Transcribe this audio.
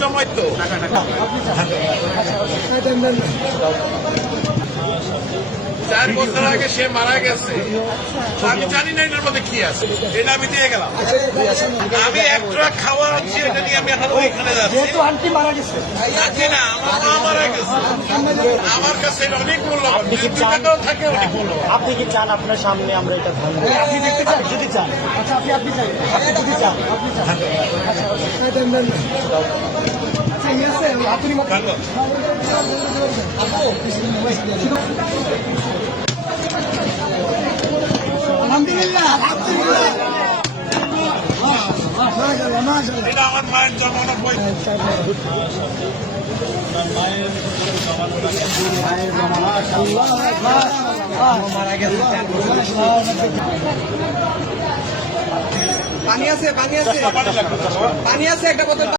জমাইতো। 4 বছর আগে সে মারা গেছে, আমি জানি না এটার মধ্যে কি আছে, এটা আমি দিয়ে গেলাম। আমি এক ট্রাক খাওয়া আনছি, এটা নিয়ে আমি এখন ওইখানে যাচ্ছি। আন্টি মারা গেছে, জানি না আমার মা মারা গেছে, আমার কাছে এটা অনেক মূল্যবান, 2 টাকাও থাকে অনেক মূল্যবান। আপনি কি চান আপনার সামনে আমরা এটা ধারণ করি? আপনি দেখতে চান? যদি চান, আচ্ছা আপনি চান, আপনি যদি চান, আপনি চান, এটা আমার মায়ের জন্মানো পানি আছে, পানি আছে, পানি আছে একটা বোতল।